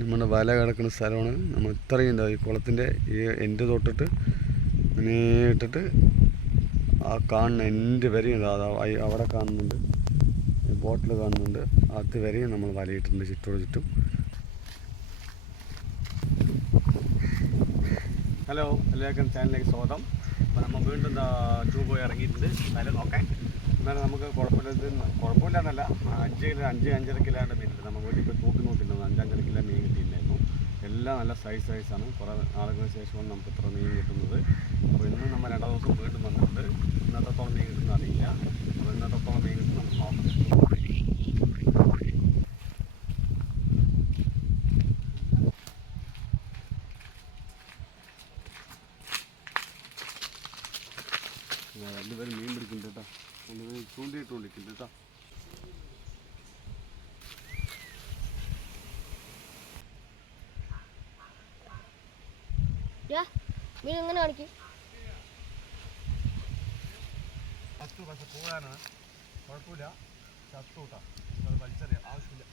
നമ്മുടെ വല കിടക്കുന്ന സ്ഥലമാണ്. നമ്മൾ ഇത്രയും ഈ കുളത്തിന്റെ ഈ എന്റെ തൊട്ടിട്ട് ഇട്ടിട്ട് ആ കാണുന്ന എന്റെ വരെയും അവിടെ കാണുന്നുണ്ട്. ബോട്ടിൽ കാണുന്നുണ്ട്. അത് വരെയും നമ്മൾ വലയിട്ടുണ്ട് ചുറ്റോട് ചുറ്റും. ഹലോ എല്ലാവർക്കും ചാനലിലേക്ക് സ്വാഗതം. അപ്പോൾ നമ്മൾ വീണ്ടും ട്യൂബ് ഇറങ്ങിയിട്ടുണ്ട്. നല്ല നോക്കാൻ എന്നാലും നമുക്ക് കുഴപ്പമില്ലാത്ത കുഴപ്പമില്ലാന്നല്ല. അഞ്ച് കിലോ അഞ്ച് അഞ്ചര കിലോയുടെ മീനുണ്ട് നമ്മൾ വീട്ടിൽ ഇപ്പോൾ തൂക്കി നോക്കിയിരുന്നു അഞ്ച് അഞ്ചര കിലോ മീൻ കിട്ടിയിട്ടുണ്ടായിരുന്നു. എല്ലാം നല്ല സൈസ് സൈസാണ് കുറേ നാളുകൾക്ക് ശേഷമാണ് നമുക്ക് ഇത്ര മീൻ കിട്ടുന്നത്. അപ്പോൾ ഇന്ന് നമ്മൾ രണ്ടാം ദിവസം വീണ്ടും വന്നിട്ടുണ്ട്. ഇന്നത്തെ മീൻ കിട്ടുന്ന അറിയില്ല അപ്പോൾ ഇന്നത്തോളം മീൻ കിട്ടും നമുക്ക് നോക്കാം പിടിക്കുന്നുണ്ട് കേട്ടോ. രണ്ടുപേരും ചൂണ്ടിയിട്ടുകൊണ്ടിരിക്കുന്നുണ്ട് കേട്ടോ. യാ, മീൻ എങ്ങനെ കാണിക്കും? ചത്തു പക്ഷെ പോകാനാണ്. കുഴപ്പമില്ല. ചത്തൂട്ടാ കേട്ടോ അത് വലിച്ചറിയാം. ആവശ്യമില്ല.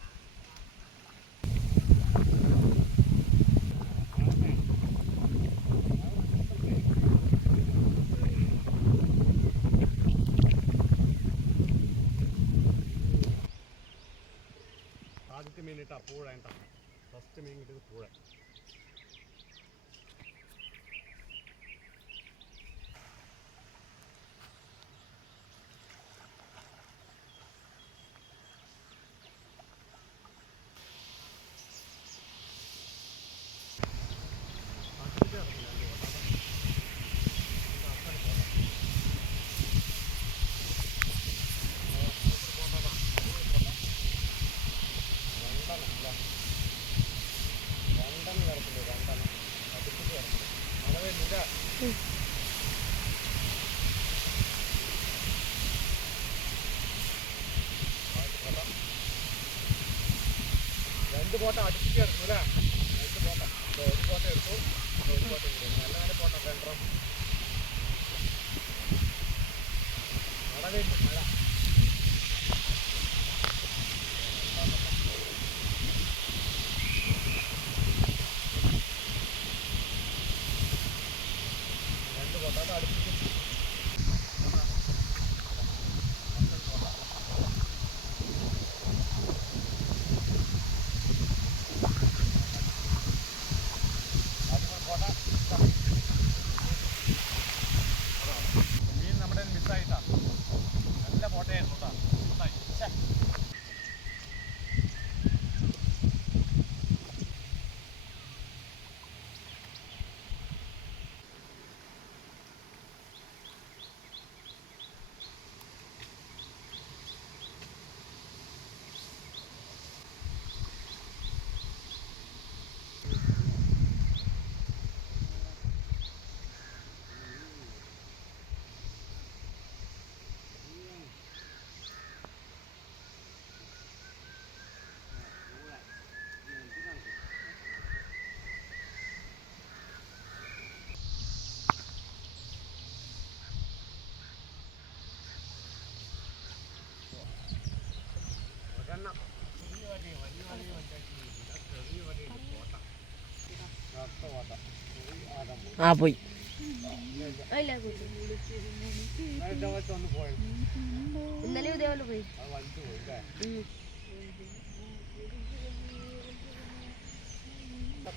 പൂഴ കേട്ടോ ഫസ്റ്റ് മീൻ കിട്ടിയത് പൂഴ രണ്ട് ബോട്ട അടുപ്പിച്ച് അല്ലേ രണ്ട് ബോട്ട ഒരു ബോട്ട എടുത്തു ഒരു എടുത്തു നല്ല നല്ല ബോട്ട രണ്ടെണ്ണം മഴ വരുന്നു മഴ രണ്ട് ബോട്ട അത് അടുപ്പിച്ച് മീൻ നമ്മുടെ മിസ്സായിട്ടാ നല്ല ഫോട്ടോയായിരുന്നു കേട്ടോ മിസ്സായി ഛെ. ഒരെണ്ണം. വലിയ വലിയ വലിയ വലിയ വണ്ടിയാക്കി. ഇത് ചെറിയ വലിയ ബോട്ട. കറുത്ത ബോട്ട. ചെറിയ ആഴം പോയി. ആ പോയി. ഇന്നലെ ഇതേപോലെ പോയി അത് വലിച്ചു പോയി അല്ലേ? ഉം.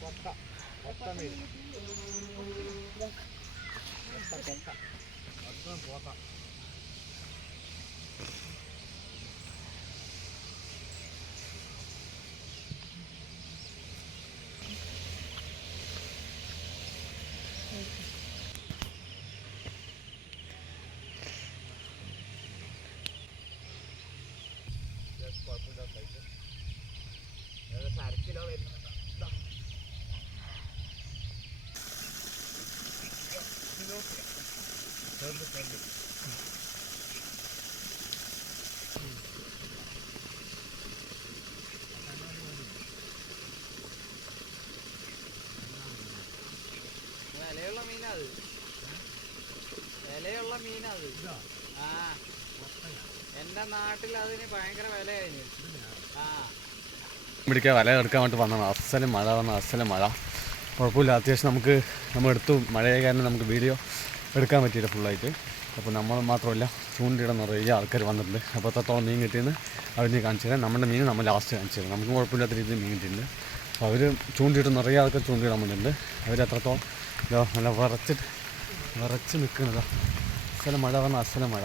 കൊത്ത. കൊത്ത മീൻ. കൊത്ത, കൊത്ത. അതും പോത്ത. Yes, കുഴപ്പമില്ല സൈസ് ഏകദേശം അര കിലോ വരുന്നുണ്ട് ഇതാ. കിലോക്കില. ചെറുത് ചെറുത്. വിലയുള്ള മീനാത് വിലയുള്ള മീനാത് ആ. എന്റെ നാട്ടിൽ അതിന് ഭയങ്കര വിലയായിരുന്നു. ആ. പിടിക്കാൻ വല എടുക്കാൻ വേണ്ടി വന്നതാണ്. അസലം മഴ വന്ന അസലം മഴ. കുഴപ്പമില്ല. അത്യാവശ്യം നമുക്ക് നമ്മൾ എടുത്തു. മഴയായ കാരണം നമുക്ക് വീഡിയോ എടുക്കാൻ പറ്റിയില്ല ഫുള്ളായിട്ട് അപ്പോൾ നമ്മൾ മാത്രമല്ല ചൂണ്ടിയിടാൻ നിറയെ ആൾക്കാർ വന്നിട്ടുണ്ട്. അപ്പോൾ എത്രത്തോളം മീൻ കിട്ടിയെന്ന് അവർ കാണിച്ചു തരാം. നമ്മുടെ മീൻ നമ്മൾ ലാസ്റ്റ് കാണിച്ചു തരാം. നമുക്ക് കുഴപ്പമില്ലാത്ത രീതിയിൽ മീൻ കിട്ടിയിട്ടുണ്ട്. അപ്പോൾ അവർ ചൂണ്ടിയിട്ട് നിറയെ ആൾക്കാർ ചൂണ്ടിയിടാൻ വന്നിട്ടുണ്ട്. അവർ എത്രത്തോളം ഇതോ നല്ല വിറച്ചിട്ട് വിറച്ച് നിൽക്കുന്നതാ അസല മഴ പറഞ്ഞാൽ അസല മഴ.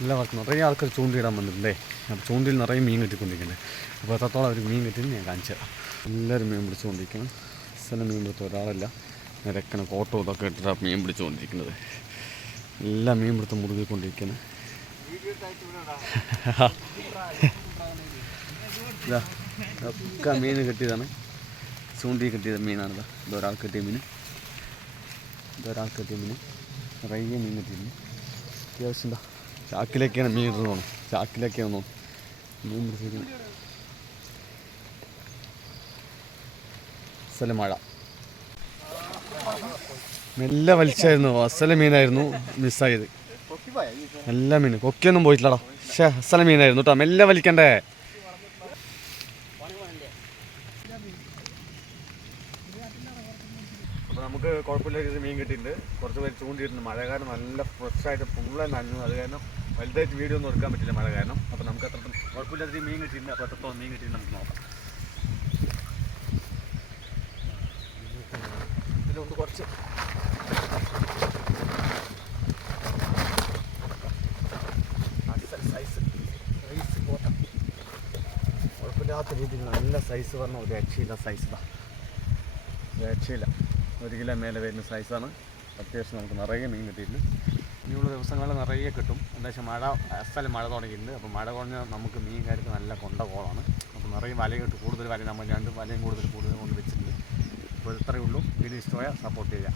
എല്ലാവർക്കും നിറയെ ആൾക്കാർ ചൂണ്ടിയിടാൻ വന്നിട്ടുണ്ടേ. അപ്പോൾ ചൂണ്ടിൽ നിറയെ മീൻ കിട്ടിക്കൊണ്ടിരിക്കുന്നുണ്ട്. അപ്പോൾ എത്രത്തോളം അവർ മീൻ കിട്ടിയിട്ട് ഞാൻ കാണിച്ചു തരാം. എല്ലാവരും മീൻ പിടിച്ചുകൊണ്ടിരിക്കണം അസല മീൻ പിടുത്ത ഒരാളല്ല. നിരക്കണ കോട്ടോ ഇതൊക്കെ ഇട്ടിട്ടാണ് മീൻ പിടിച്ചുകൊണ്ടിരിക്കുന്നത് എല്ലാം മീൻ പിടുത്തം മുറുകിക്കൊണ്ടിരിക്കുന്നത് ഒക്കെ മീൻ കിട്ടിയതാണ്. ചൂണ്ടി കിട്ടിയത് മീനാണ് ഇത് ഇതൊരാൾ കിട്ടിയ മീൻ. ഇതൊരാൾ കിട്ടിയ മീൻ. നിറയെ മീൻ കിട്ടിയിട്ടുണ്ട്. അത്യാവശ്യം എന്താ ചാക്കിലേക്കാണ് മീൻ ഇടുന്നത് തോന്നുന്നു. ചാക്കിലേക്കാണ് തോന്നുന്നു. മീൻ പിടിച്ചിരിക്കുന്നത്. സ്ഥലം മഴ മെല്ലെ വലിച്ചായിരുന്നു. അസല മീനായിരുന്നു മിസ്സായത്. നല്ല മീൻ. കൊക്കിയൊന്നും പോയിട്ടില്ലടാ. പക്ഷേ അസല മീനായിരുന്നു കേട്ടോ മെല്ലെ വലിക്കണ്ടേ? അപ്പോൾ നമുക്ക് കുഴപ്പമില്ല രീതിയിൽ മീൻ കിട്ടിയിട്ടുണ്ട്. കുറച്ച് പേര് ചൂണ്ടിയിട്ടുണ്ട്. മഴ കാരണം നല്ല ഫ്രഷായിട്ട് ഫുള്ള് നനഞ്ഞു. അത് കാരണം വലുതായിട്ട് വീഡിയോ ഒന്നും എടുക്കാൻ പറ്റില്ല മഴ കാരണം. അപ്പോൾ നമുക്ക് അത്രത്തോളം കുഴപ്പമില്ലാത്ത മീൻ കിട്ടിയിട്ടുണ്ട്. അപ്പോൾ അത്രത്തോളം മീൻ കിട്ടിയിട്ടുണ്ട് നമുക്ക് നോക്കാം. ഇതിലൊന്ന് കുറച്ച്. സൈസ് കുഴപ്പമില്ലാത്ത രീതിയിൽ നല്ല സൈസ് പറഞ്ഞ ഒരു രക്ഷയില്ല സൈസ് ഇതാ രക്ഷയില്ല. ഒരു കിലോ മേലെ വരുന്ന സൈസാണ് അത്യാവശ്യം നമുക്ക് നിറയെ മീൻ കിട്ടിയിട്ടുണ്ട്. ഇനിയുള്ള ദിവസങ്ങളിൽ നിറയെ കിട്ടും. എന്താ വെച്ചാൽ മഴ അസ്ഥലം മഴ തുടങ്ങിയിട്ടുണ്ട്. അപ്പോൾ മഴ കുറഞ്ഞാൽ നമുക്ക് മീൻ കാര്യത്തിൽ നല്ല കൊണ്ട കോളാണ്. അപ്പോൾ നിറയെ വല കിട്ടും കൂടുതൽ വല നമ്മൾ രണ്ട് വലയും കൂടുതൽ കൂടുതൽ ഇത്രയേ ഉള്ളൂ. വീഡിയോ ഇഷ്ടമായ സപ്പോർട്ട് ചെയ്യുക.